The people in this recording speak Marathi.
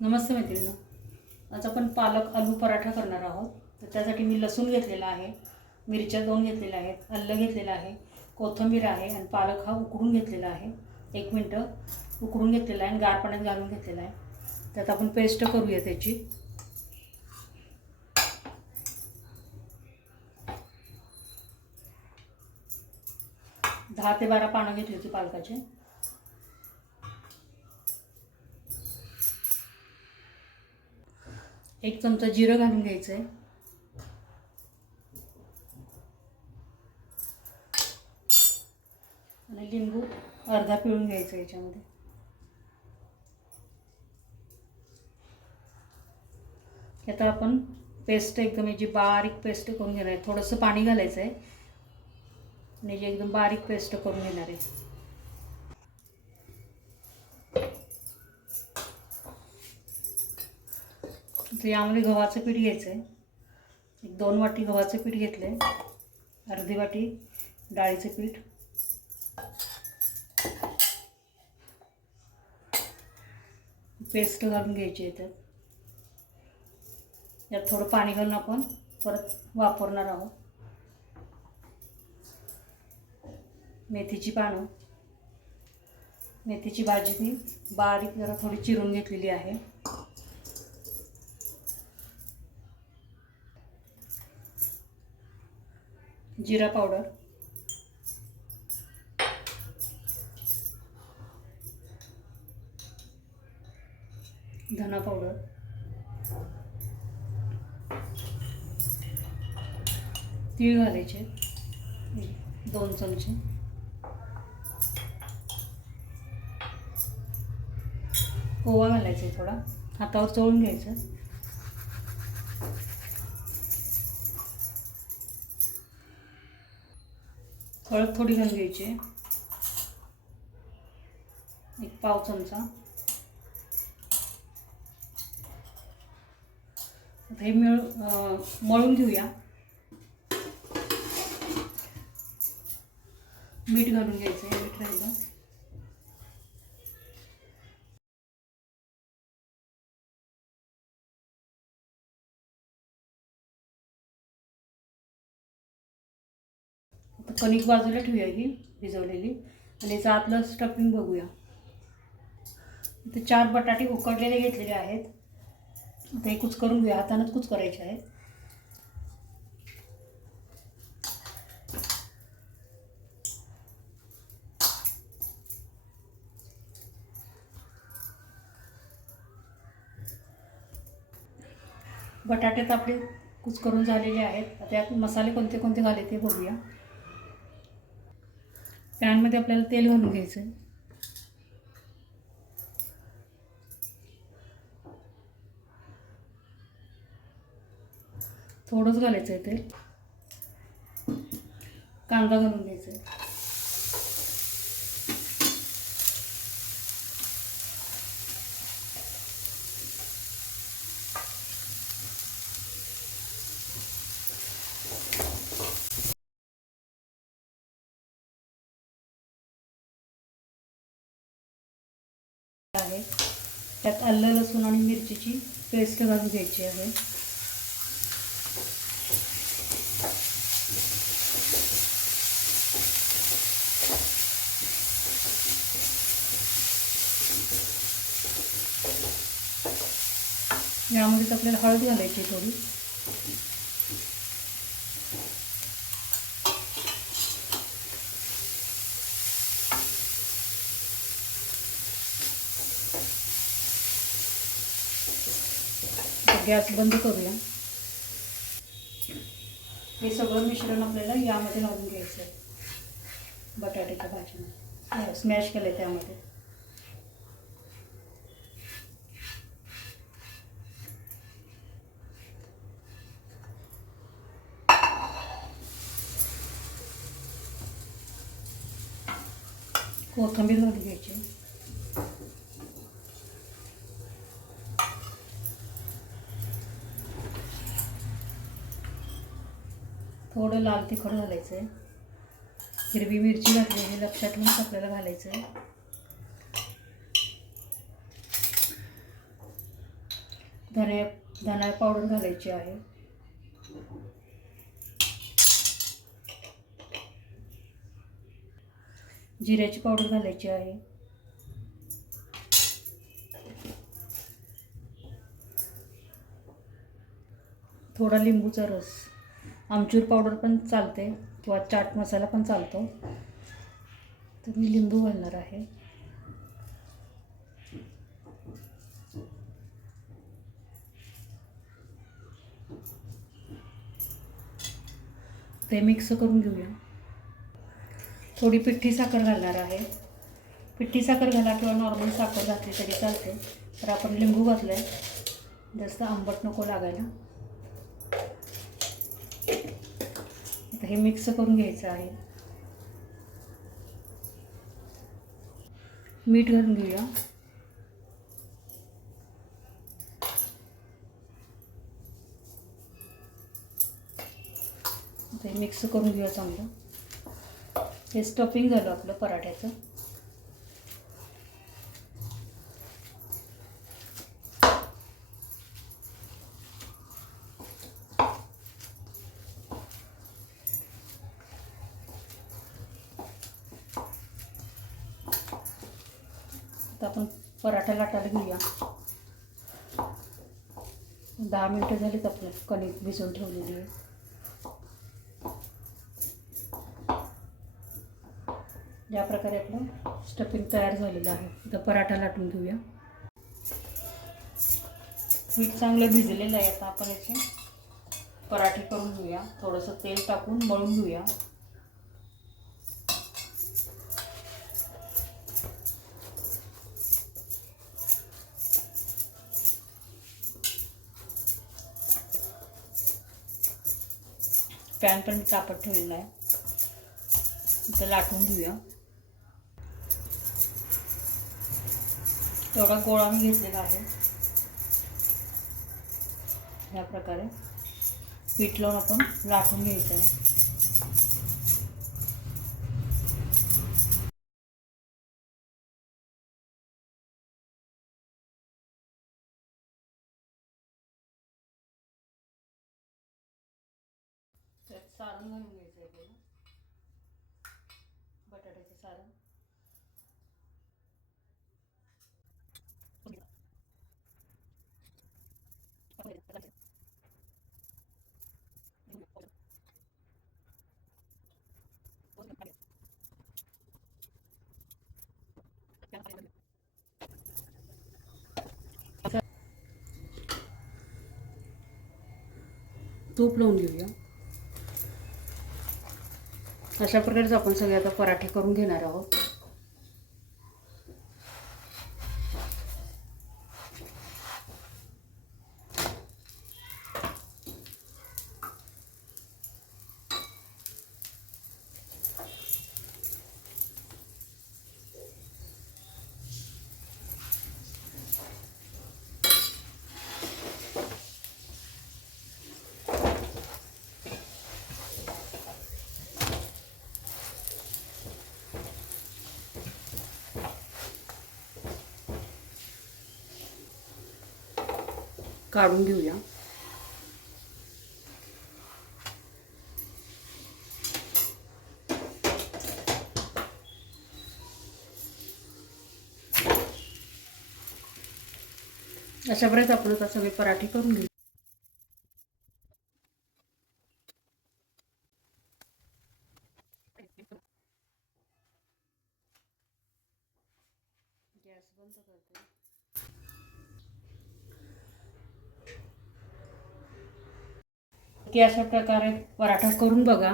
नमस्ते मैत्रिणी आज आपण पालक आलू पराठा करणार आहोत. तर त्यासाठी मी लसूण घेतलेला आहे मिरच्या दोन घेतलेल्या आहेत आलं घेतलेलं आहे कोथिंबीर आहे आणि पालक हा उकडून घेतलेला आहे. एक मिनटं उकडून घेतलेला आहे आणि गार पाण्यात घालून घेतलेला आहे. त्यात आपण पेस्ट करूया त्याची. दहा ते बारा पानं घेतली होती पालकाचे. एक चमचा जिरं घालून घ्यायचं आहे आणि लिंबू अर्धा पिळून घ्यायचा याच्यामध्ये. आता आपण पेस्ट एकदम याची बारीक पेस्ट करून घेणार आहे. थोडंसं पाणी घालायचं आहे आणि जे एकदम बारीक पेस्ट करून घेणार आहे. तर यामध्ये गव्हाचं पीठ घ्यायचं आहे एक दोन वाटी गव्हाचं पीठ घेतलं आहे अर्धी वाटी डाळीचं पीठ. पेस्ट घालून घ्यायची आहे त्यात. यात थोडं पाणी घालून आपण परत वापरणार आहोत. मेथीची पानं. मेथीची भाजी मी बारीक जरा थोडी चिरून घेतलेली आहे. जिरा पावडर. धना पावडर. तीळ घालायचे. दोन चमचे. ओवा घालायचा आहे थोडा. हातावर चोळून घ्यायचं. हळद थोडी घालून घ्यायची. एक पाव चमचा. आता हे मिळ मळून घेऊया. मीठ घालून घ्यायचं आहे मीठ राहिलं. कणिक बाजूला ठेवूया ही भिजवलेली. आणि याचं आतलं स्टफिंग बघूया. इथे चार बटाटे उकडलेले घेतलेले आहेत. आता हे कुच करून घेऊया हातानंच कुच करायचे आहेत. बटाटे तर आपले कुच करून झालेले आहेत. आता यात मसाले कोणते कोणते घाले ते बघूया. पॅनमध्ये आपल्याला तेल घालून घ्यायचं आहे थोडंच घालायचं आहे तेल. कांदा घालून घ्यायचा आहे आहे. त्यात आलं लसूण आणि मिरचीची पेस्ट घालून घ्यायची आहे. यामध्येच आपल्याला हळद घालायची थोडी. गॅस बंद करूया. हे सगळं मिश्रण आपल्याला यामध्ये लावून घ्यायचं आहे. बटाट्याच्या भाजीमध्ये. स्मॅश केलं आहे त्यामध्ये. कोथंबीर घालून घ्यायची. थोडं लाल तिखट घालायचं. आहे हिरवी मिरची घातली हे लक्षात ठेवूनच आपल्याला घालायचं. आहे धने धना पावडर घालायची आहे. जिऱ्याची पावडर घालायची आहे. थोडा लिंबूचा रस. आमचूर पावडर पण चालते किंवा चाट मसाला पण चालतो. तर मी लिंबू घालणार आहे. ते मिक्स करून घेऊया. थोडी पिठी साखर घालणार आहे. पिठी साखर घाला किंवा नॉर्मल साखर घातली तरी चालते. तर आपण लिंबू घातलं आहे जास्त आंबट नको लागायला. आता हे मिक्स करून घ्यायचं आहे. मीठ घालून घेऊया. आता हे मिक्स करून घेऊया चांगलं. हे स्टफिंग झालं आपलं पराठ्याचं. आता आपण पराठा लाटायला घेऊया. दहा मिनटं झालीत आपल्या कणिक भिजवून ठेवलेली आहे. ज्या प्रकारे आपलं स्टफिंग तयार झालेलं आहे तर पराठा लाटून घेऊया. पीठ चांगलं भिजलेलं आहे आता आपण याचे पराठे करून घेऊया. थोडंसं तेल टाकून मळून घेऊया. पॅन पण मी तापत ठेवलेला आहे. इथं लाटून घेऊया. तेवढा गोळा मी घेतलेला आहे. ह्या प्रकारे पीठ लावून आपण लाटून घ्यायचं आहे. सारण घालून घ्यायचं आहे पहिलं बटाट्याचं सारण. तूप लावून घेऊया. अशा प्रकारेच आपण सगळे आता पराठे करून घेणार आहोत. काढून घेऊया. अशा प्रकारे आपण आता सगळे पराठे करून घेऊ. गॅस बंद करते. की अशा प्रकारे पराठा करून बघा.